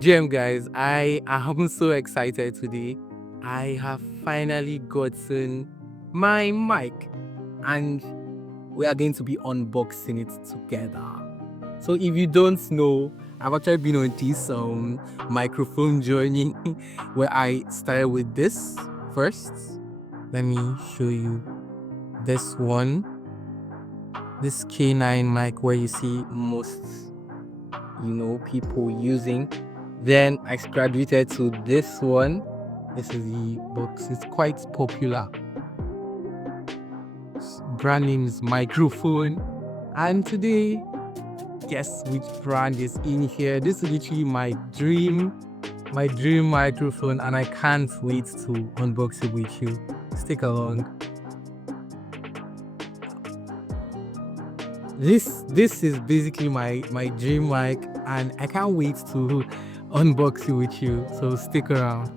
GM guys, I am so excited today. I have finally gotten my mic and we are going to be unboxing it together. So if you don't know, I've actually been on this microphone journey where I started with this first. Let me show you this one. This K9 mic where you see most people using. Then I graduated to this one. This is the box. It's quite popular. Brand name is Microphone. And today, guess which brand is in here? This is literally my dream microphone, and I can't wait to unbox it with you. Stick along. This is basically my dream mic, and I can't wait to unbox it with you. So stick around.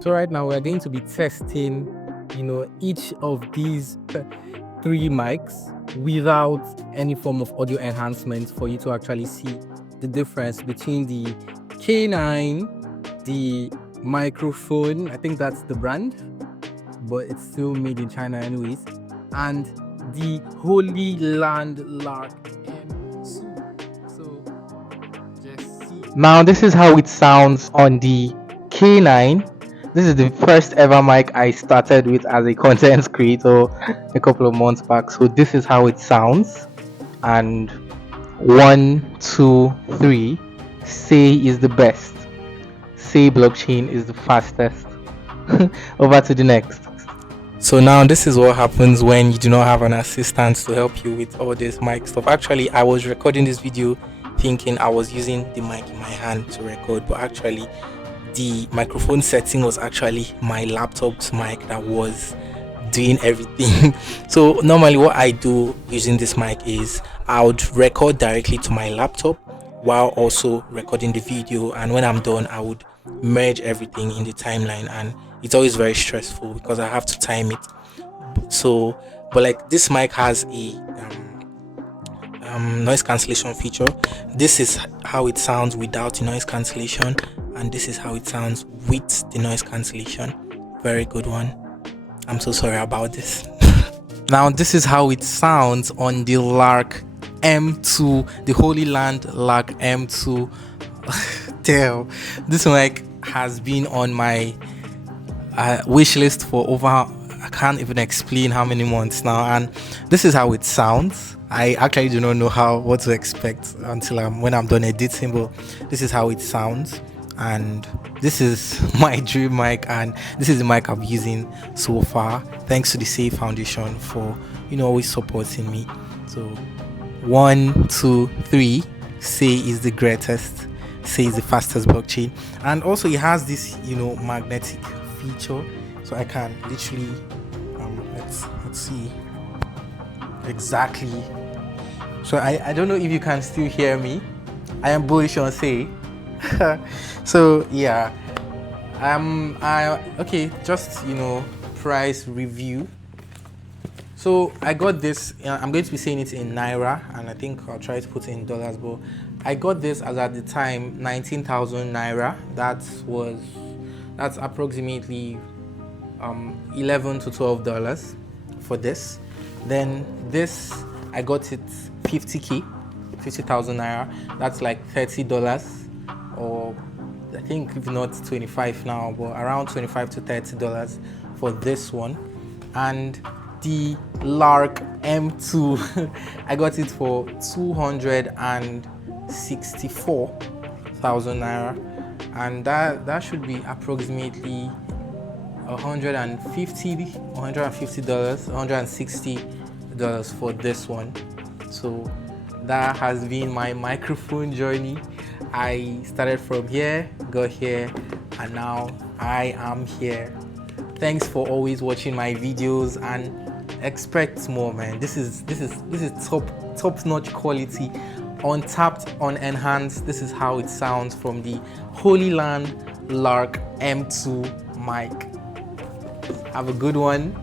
So right now we're going to be testing, each of these three mics without any form of audio enhancement for you to actually see the difference between the K9, the microphone, I think that's the brand, but it's still made in China anyways, and the Hollyland Lark M2. So just see. Now this is how it sounds on the K9. This is the first ever mic I started with as a content creator a couple of months back. So this is how it sounds. And 1, 2, 3. Say is the best. Say blockchain is the fastest. Over to the next. So now this is what happens when you do not have an assistant to help you with all this mic stuff. Actually, I was recording this video thinking I was using the mic in my hand to record, but actually the microphone setting was actually my laptop's mic that was doing everything. So normally what I do using this mic is I would record directly to my laptop while also recording the video, and when I'm done I would merge everything in the timeline, and it's always very stressful because I have to time it. So but like this mic has a noise cancellation feature. This is how it sounds without the noise cancellation, and this is how it sounds with the noise cancellation. Very good one. I'm so sorry about this. Now this is how it sounds on the Lark M2, the Hollyland Lark M2. Damn, this mic has been on my wish list for over, I can't even explain how many months now, and this is how it sounds. I actually do not know what to expect until when I'm done editing, but this is how it sounds. And this is my dream mic, and this is the mic I'm using so far. Thanks to the Safe Foundation for always supporting me. So 1, 2, 3. Say is the greatest. Say is the fastest blockchain, and also it has this magnetic feature, so I can literally let's see exactly. So I don't know if you can still hear me. I am bullish on Say. So yeah, okay, just price review. So I got this, I'm going to be saying it in Naira, and I think I'll try to put it in dollars, but I got this as at the time 19,000 Naira. That's approximately $11 to $12 for this. Then this, I got it 50,000 Naira. That's like $30, or I think if not 25 now, but around $25 to $30 for this one. And the Lark M2, I got it for 264,000 Naira, and that should be approximately $160 for this one. So that has been my microphone journey. I started from here, got here, and now I am here. Thanks for always watching my videos, and expect more, man. This is top-notch quality, untapped, unenhanced. This is how it sounds from the Hollyland Lark M2 mic. Have a good one.